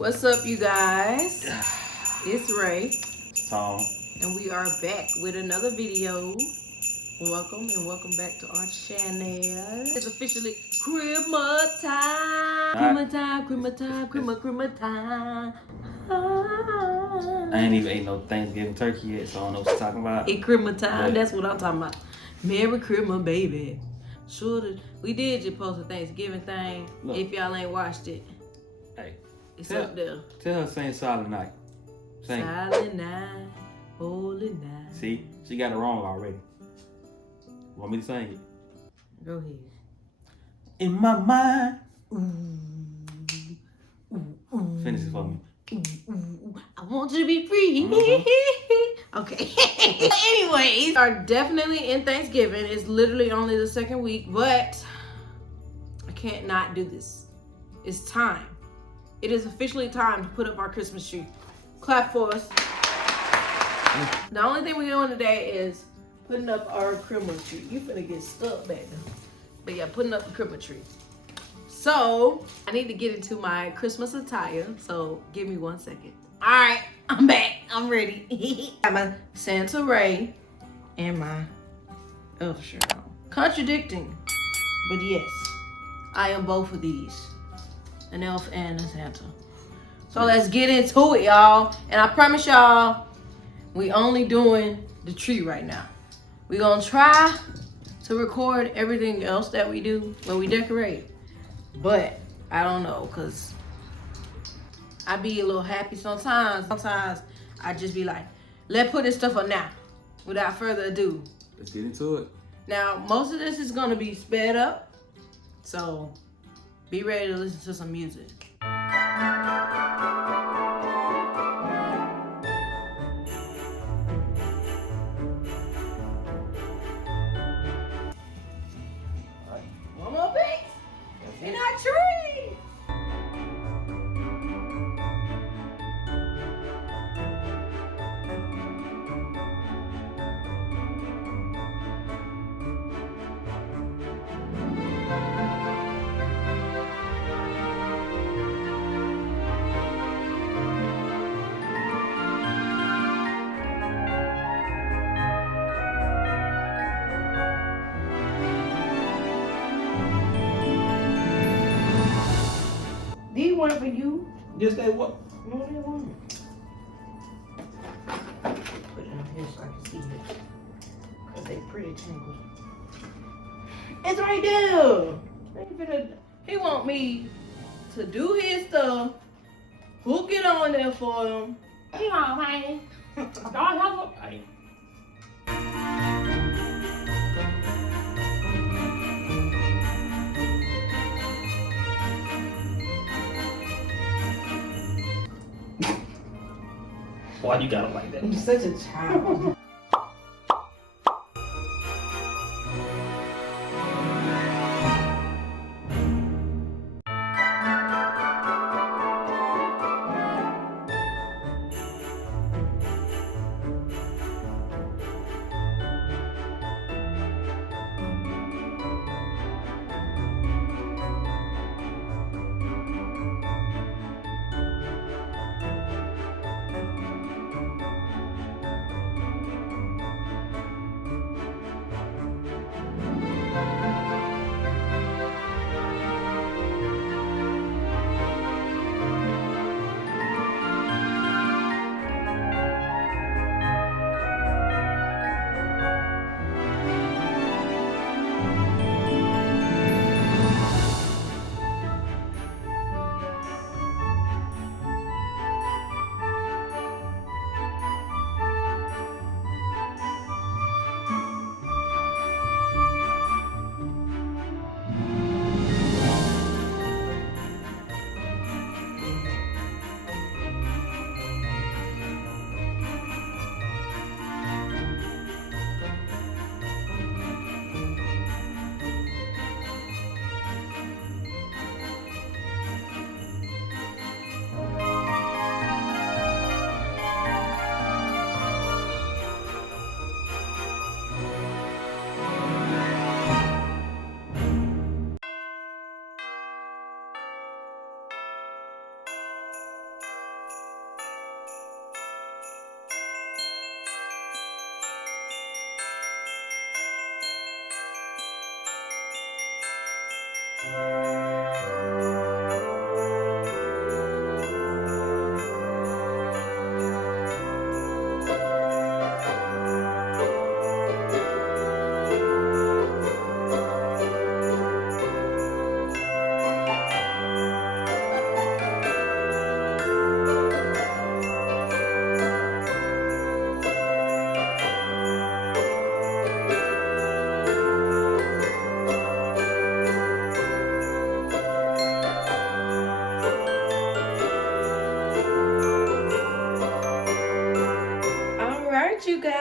What's up, you guys? It's Ray. It's Tom. And we are back with another video. Welcome and welcome back to our channel. It's officially Christmas time. Christmas time, Christmas time, Christmas time. I ain't even ate no Thanksgiving turkey yet, so I don't know what you're talking about. It's Christmas time. That's what I'm talking about. Merry Christmas, baby. Sure, we did just post a Thanksgiving thing. Look, if y'all ain't watched it, hey, it's up there. Tell her to sing Silent Night. Sing. Silent night, holy night. See, she got it wrong already. Want me to sing it? Go ahead. In my mind. Ooh. Finish it for me. I want you to be free. Okay. Anyways, we are definitely in Thanksgiving. It's literally only the second week, but I can't not do this. It's time. It is officially time to put up our Christmas tree. Clap for us. The only thing we're doing today is putting up our Christmas tree. You finna get stuck back there. But yeah, putting up the Christmas tree. So, I need to get into my Christmas attire, so give me 1 second. All right, I'm back. I'm ready. Got my Santa Ray and my elf shirt on. Contradicting, but yes, I am both of these. An elf and a Santa. So let's get into it, y'all. And I promise y'all, we only doing the tree right now. We're gonna try to record everything else that we do when we decorate. But I don't know, cause I be a little happy sometimes. Sometimes I just be like, let's put this stuff up now. Without further ado, let's get into it. Now, most of this is gonna be sped up, so be ready to listen to some music. One more piece in our tree. These weren't for you. Yes, they what? No, they weren't. Put it on here so I can see it. Because they pretty tangled. It's right there. He want me to do his stuff. Hook it on there for him. Come on, man. Don't help him. Why you got it like that? I'm such a child.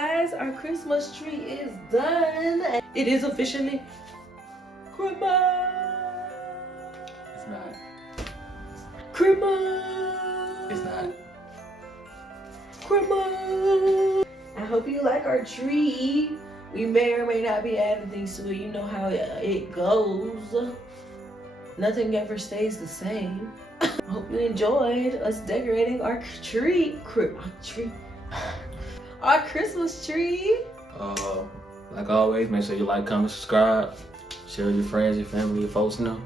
guys, our Christmas tree is done. It is officially Christmas. It's not. Christmas. It's not. Christmas. I hope you like our tree. We may or may not be adding things to it. You know how it goes. Nothing ever stays the same. I hope you enjoyed us decorating our tree. Our Christmas tree. Like always, make sure you like, comment, subscribe, share with your friends, your family, your folks know,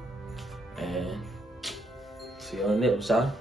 and see you on the next episode.